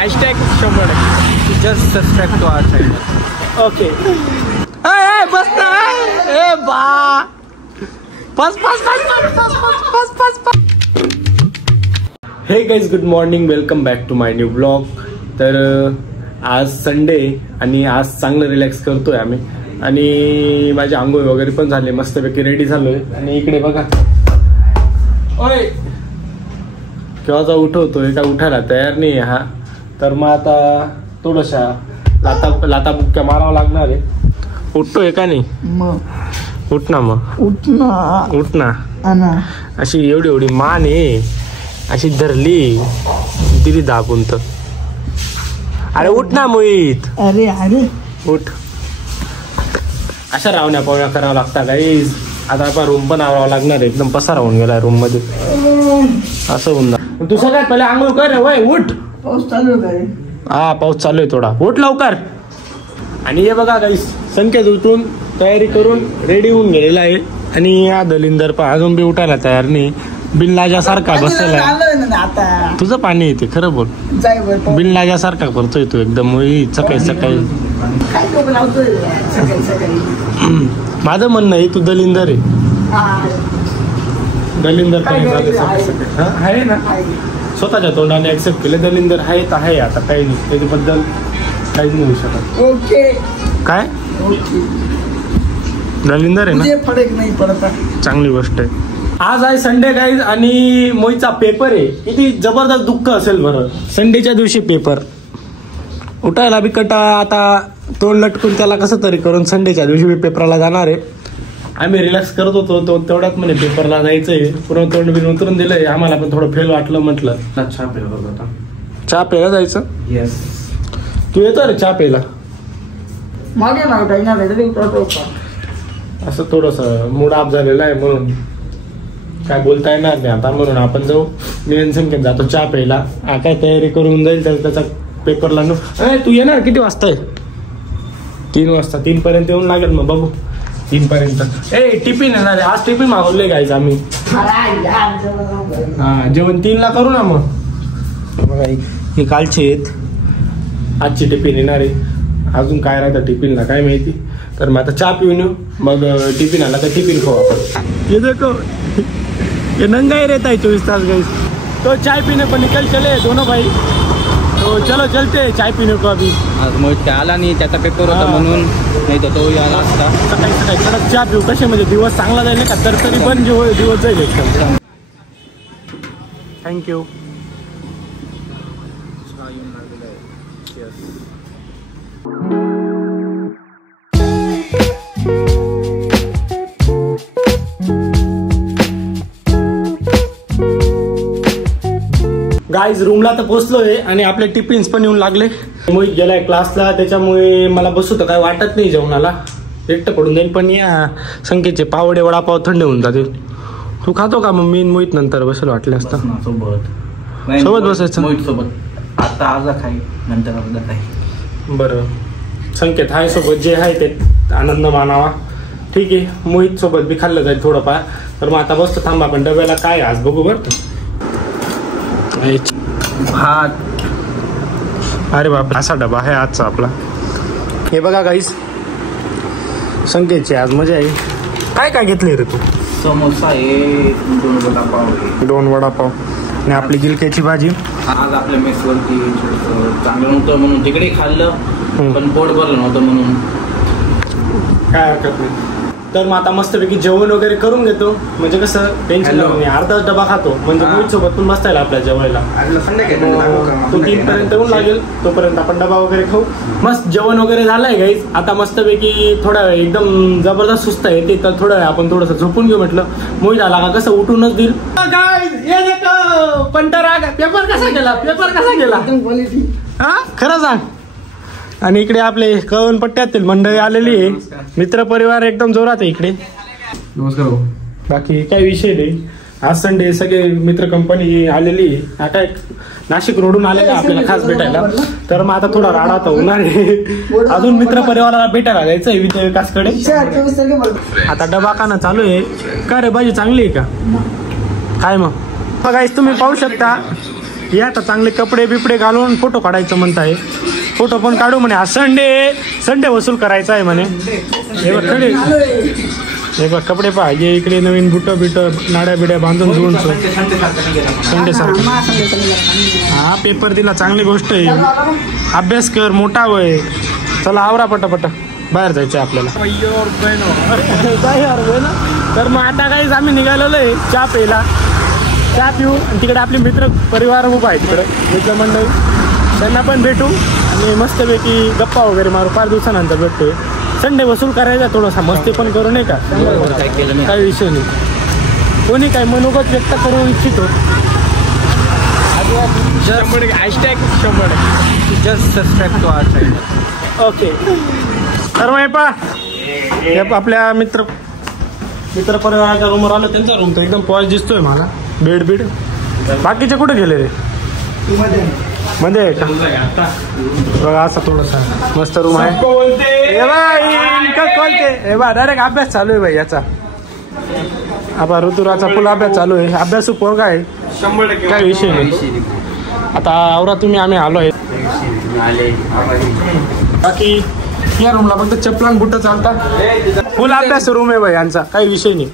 Hashtag 100 just subscribe to our channel. Okay बस ना ए बा बस. Hey guys good morning, welcome back to my new blog. तर आज संडे आणि आज चांगलं रिलॅक्स करतोय आम्ही आणि माझे आंघोळ वगैरे पण झाले, मस्तपैकी रेडी झालोय. आणि इकडे बघा ओय केव्हाचा उठवतोय का उठायला तयार नाही हा. तर मग आता थोडशा लाता बुक्क्या मारावं लागणार आहे. उठतोय का नाही मग उठ ना, मग उठ ना. अशी एवढी मान आहे अशी धरली दिली दाबून तर. अरे उठ ना मोहित, अरे उठ. अशा रावण्या पावण्या करावं लागतात गाईज. आता आपण रूम पण आवरावं लागणार आहे, एकदम पसारा होऊन गेलाय रूम मध्ये असं होऊन जा. तू सगळ्यात पहिले आंघोळ कर वय, उठ. पाऊस चालू आहे. हा पाऊस चालू आहे थोडा, उठ लवकर. आणि हे बघा गाईज संकेत उठून तयारी करून रेडी होऊन गेलेला आहे. आणि हा दलिंदर पण अजून बी उठायला तयार नाही, बिनलाजासारखा बसलेला. तुझं पाणी येते खरं बोल, बिनलाजासारखा करतोय तू एकदम सकाळी सकाळी. माझं म्हणणं आहे तू दलिंदर आहे, दलिंदर आहे ना. स्वतःच्या तोंडाने ऍक्सेप्ट केले दलिंदर आहे तर आहे. आता काही नाही त्याच्याबद्दल काहीच नाही होऊ शकत. ओके काय दलिंदर आहे ना, फरक नाही पडत. चांगली गोष्ट आहे. आज आहे संडे गाईज आणि मोहितचा पेपर आहे. किती जबरदस्त दुःख असेल बरं संडेच्या दिवशी पेपर. उठायला बी कंटाळा, आता तोंड लटकून त्याला कसं तरी करून संडेच्या दिवशी मी पेपरला जाणार आहे. आम्ही रिलॅक्स करत होतो तेवढ्यात म्हणे पेपरला जायचंय, पूर्ण तोंड बिन उतरून दिलंय. आम्हाला पण थोडं फेल वाटलं, म्हटलं चहा प्यायला जायचं. येस तू येतो रे चहा प्यायला. असं थोडस मूड ऑफ झालेला आहे म्हणून काय बोलता येणार नाही आता, म्हणून आपण जाऊ. मी संकेत जातो चहा प्यायला. काय तयारी करून जाईल त्याचा पेपरला. तू येणार किती वाजता आहे? 3 वाजता. 3 पर्यंत येऊन लागेल मग बघू. 3 पर्यंत. ए टिफिन येणार आहे आज, टिफिन मागवले गायचं आम्ही. हा जेवण 3 ला करू ना मग. बघा हे कालचे आहेत, आजची टिफिन येणार आहे. अजून काय राहतं टिफिनला काय माहिती. तर मग आता चहा पिऊन येऊ, मग टिफिन आला तर टिफिन खाऊ आपण. ये देखो ये नंगा ही रहता है 24 तास गाइस. तो चाय पीने को निकल चले दोनों भाई. तो चलो चलते चाय पीने को. अभी आज मोहित काय आला नाही, त्याचा पेपर होता म्हणून, नाही तर तो आला असता. सकाळी सकाळी कडक चहा पिऊ. कसे म्हणजे दिवस चांगला जाईल का, तर तरी पण दिवस जाईल एकदम. थँक्यू. गाईज रूमला तर पोहोचलोय आणि आपले टिफिन्स पण येऊन लागले. मोहित गेलाय क्लासला, त्याच्यामुळे मला बसू तर काय वाटत नाही जेवणाला, एकटं पडून जाईल. पण या संकेतचे पावडे वडापाव थंड होऊन जातील. तू खातो का? मग मी मोहित नंतर बसेल वाटले असता. सोबत बसायचं मोहित सोबत. आता आज खाई नंतर आपलं काही. बरं संकेत हाय सोबत, जे आहे ते आनंद मानावा. ठीक आहे मोहित सोबत बी खाल्लं जाईल थोडंफार. तर मग आता बसतो, थांबा आपण डब्याला काय आज बघू बरं. भात. अरे बाप, असा डबा आहे आजचा आपला. हे बघा गाईस संकेतची आज मजा आहे. काय काय घेतले रे तू? समोसा आहे, 2 वडापाव. 2 वडापाव आणि आपली गिलक्याची भाजी. आज आपल्या मेसवरती चांगलं नव्हतं म्हणून तिकडे खाल्लं, पण पोट भरलं नव्हतं म्हणून काय हरकत नाही. तर मग आता मस्तपैकी जेवण वगैरे करून घेतो, म्हणजे कसं टेन्शन नाही. अर्धाच डबा खातो म्हणजे मोहित सोबत पण बसता येईल आपल्या जेवायला. तो 3 पर्यंत येऊन लागेल, तोपर्यंत आपण डबा वगैरे खाऊ. मस्त जेवण वगैरे झालंय गाईज. आता मस्तपैकी थोडा वेळ एकदम जबरदस्त सुस्त आहे ते, तर थोडा वेळ आपण थोडंसं झोपून घेऊ म्हटलं. मोहित आला का कसं उठूनच देईल. पेपर कसा गेला, पेपर कसा गेला हा खरं सांग. आणि इकडे आपले कळवणपट्ट्यातील मंडळी आलेली आहे, मित्र परिवार एकदम जोरात आहे इकडे. नमस्कार. बाकी काही विषय नाही, आज संडे सगळे मित्र कंपनी आलेली आहे. आता नाशिक रोडून आलेले आपल्याला खास भेटायला. तर मग आता थोडा राडा तर होणार आहे. अजून मित्र परिवाराला भेटायला जायचं आहे विजय विकासकडे. आता डबा खाणं चालू आहे. काय रे भाजी चांगली आहे का? काय मग बघा तुम्ही पाहू शकता हे आता चांगले कपडे बिपडे घालून फोटो काढायचं म्हणताय. फोटो पण काढू म्हणे. आज संडे वसूल करायचा आहे म्हणे. हे बघ कपडे पहा. ये इकडे नवीन बुट नाड्या बिड्या बांधून जुळून संडे सारखं. हा पेपर दिला चांगली गोष्ट आहे. अभ्यास कर मोठा वय. चला आवरा पटापट बाहेर जायचं आपल्याला. तर मग आता काहीच आम्ही निघालेलो आहे चहा प्यायला. चहा पिऊ. तिकडे आपले मित्र परिवार उभा आहे. तिकडे मित्रमंडळी त्यांना पण भेटू आणि मस्तपैकी गप्पा वगैरे मारू. 5 दिवसानंतर भेटतोय. संडे वसूल करायचा थोडासा मस्ती पण करू नये का. काही विषय नाही. कोणी काय मनोगत व्यक्त करू इच्छितो. Just subscribe to our channel. Okay. तर मग आपल्या मित्र परिवाराच्या रूमवर आलो. त्यांचा रूम तर एकदम पॉज दिसतोय मला. बेड बाकीचे कुठे गेले रे. मध्ये आहे का बघा. असा थोडासा मस्त रूम आहे. बोलते डायरेक्ट अभ्यास चालू आहे भाई याचा. आता ऋतुराचा फुल अभ्यास चालू आहे. अभ्यासू पोरगा आहे. 100% काय विषय नाही. आता आवरा तुम्ही. आम्ही आलो आहे. बाकी या रूमला फक्त चपलान बुट चालतात. फुल अभ्यास रूम आहे भाई यांचा. काही विषय नाही.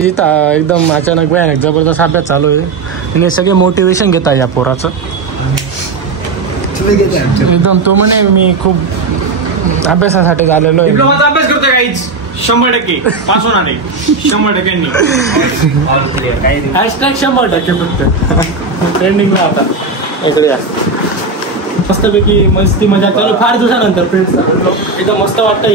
इथं एकदम अचानक भयानक जबरदस्त अभ्यास चालू आहे. आणि सगळे मोटिवेशन घेत आहे या पोराचं. एकदम तो म्हणे मी खूप अभ्यासासाठी झालेलो आहे. डिप्लोमाचा अभ्यास करतोय काहीच. 100% पास होणार नाही. 100%. हॅशटॅग 100% फक्त ट्रेंडिंगला आता. इकडे या. मस्तपैकी मस्ती मजा चालू. 5 दिवसानंतर फ्रेंड्स एकदम मस्त वाटतं.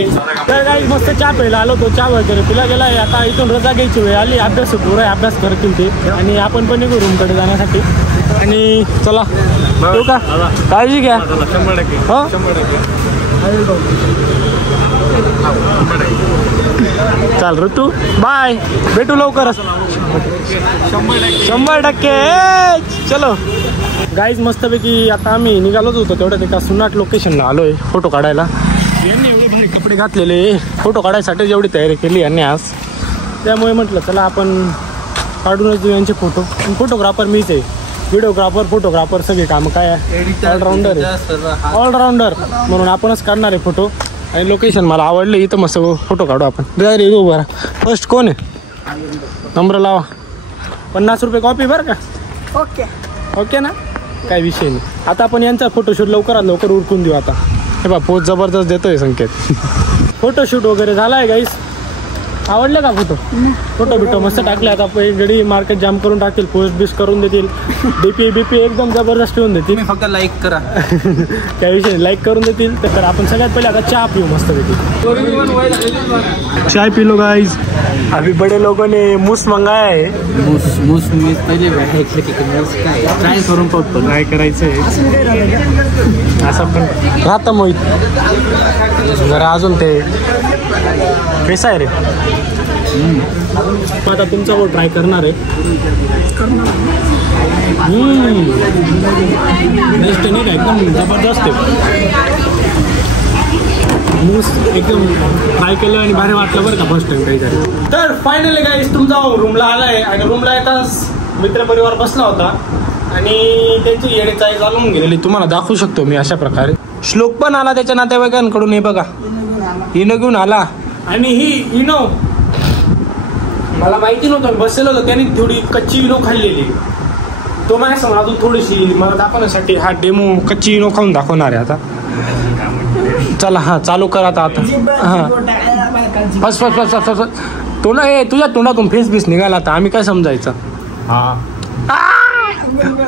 तर काही मस्त चहा प्यायला आलो. तो चहा वगैरे पिला गेला. आता इथून रजा घ्यायची वेळ आली. अभ्यास पुरा अभ्यास करतील ते. आणि आपण पण निघू रूमकडे जाण्यासाठी. आणि चला ठेवू का. काळजी घ्या. 100%. हो 100%. चाल ऋतू बाय. भेटू लवकरच. 100%. चलो गाईज मस्तपैकी आता आम्ही निघालोच होतो. तेवढ्यात एका सुनाट लोकेशनला आलोय फोटो काढायला. यांनी एवढे भारी कपडे घातलेले फोटो काढायसाठी एवढी तयारी केली यांनी आज. त्यामुळे म्हटलं चला आपण काढूनच देऊ यांचे फोटो. फोटोग्राफर मीच आहे. व्हिडिओग्राफर फोटोग्राफर सगळे कामं काय आहे. ऑलराऊंडर आहे. ऑलराऊंडर म्हणून आपणच काढणार आहे फोटो. आणि लोकेशन मला आवडले. इथं मस्त फोटो काढू आपण. बरं फर्स्ट कोण आहे. नंबर लावा. 50 रुपये कॉपी बरं का. ओके ना. काही विषय नाही. आता आपण यांचा फोटोशूट लवकरात लवकर उरकून देऊ. आता हे बा पोस्ट जबरदस्त देतोय संकेत. फोटोशूट वगैरे झाला आहे गाईस. आवडलं का फोटो बिटो मस्त टाकले. आता गडी मार्केट जाम करून टाकतील. पोस्ट बिस्ट करून देतील. डीपी एकदम जबरदस्त ठेवून देतील. फक्त लाईक करा. काही विषय लाईक करून देतील. तर आपण सगळ्यात पहिले आता चहा पिऊ मस्त पैकी. चाय पी लो गाइस. अभी बड़े लोगों ने मूस मंगाया है. मूस मी पहिले ट्राय करून बघतो. ट्राय करायचंय. असं पण राहतं मोहित जरा अजून ते कसा आहे रे. आता तुमचा वर ट्राय करणार आहे. बेस्ट नाही का. एकदम जबरदस्त आहे. मूस एकदम ट्राय केलं आणि भारी वाटलं बरं का फर्स्ट टाइम काहीतरी. तर फायनली गाईस तुमचा रूमला आलाय. आणि रूमला येताच मित्रपरिवार बसला होता. आणि त्यांची येणे चाय चालवून गेलेली तुम्हाला दाखवू शकतो मी अशा प्रकारे. श्लोक पण आला त्याच्या नातेवाईकांकडून. हे बघा इनो घेऊन आला. आणि ही इनो मला माहिती नव्हतं. बसलेलो होतो त्यांनी थोडी कच्ची इनो खाल्लेली. तो माझ्यासमोर अजून थोडीशी मला दाखवण्यासाठी हा डेमो कच्ची इनो खाऊन दाखवणार आहे आता. चला हा चालू कर आता. हा फस तोंड हे तुझ्या तोंडातून फेस बीस निघाला. आता आम्ही काय समजायचं.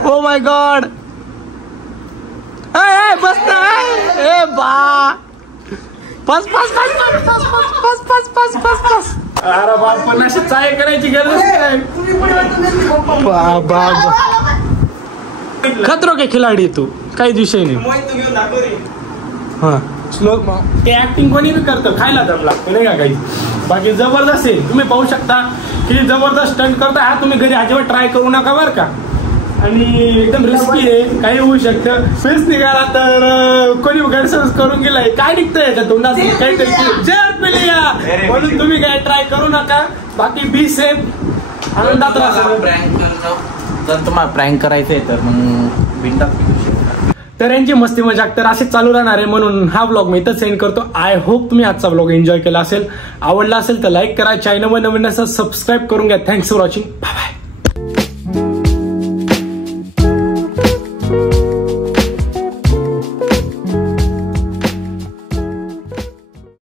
Oh my God. बस ए बा बस. अरे बाप पण अशी चाय करायची गरज काय. खतरो के खिलाडी तू. काही विषय नाही. हा श्लोक ते ऍक्टिंग कोणी बी करतं. खायला तर लागतं नाही का काही. बाकी जबरदस्त आहे. तुम्ही पाहू शकता किती जबरदस्त स्टंट करता. हा तुम्ही घरी अजिबात ट्राय करू नका बरं का. आणि एकदम रिस्की आहे. काही होऊ शकतं. फेस निघाला तर कोणी गैरसमज करून गेलाय. काय निघतंय याच्या तोंडात काहीतरी म्हणून तुम्ही काय ट्राय करू नका. बाकी बी सेफ. आनंदात राहा. जर तुम्हाला प्रँक करायचंय तर मग बिनधास्त विकू शकता. तर यांची मस्ती मजाक तर असे चालू राहणार आहे, म्हणून हा ब्लॉग मी इथंच सेंड करतो. आय होप तुम्ही आजचा ब्लॉग एन्जॉय केला असेल. आवडला असेल तर लाईक करा, चॅनलवर नवीन असेल सबस्क्राईब करून घ्या. Thanks for watching.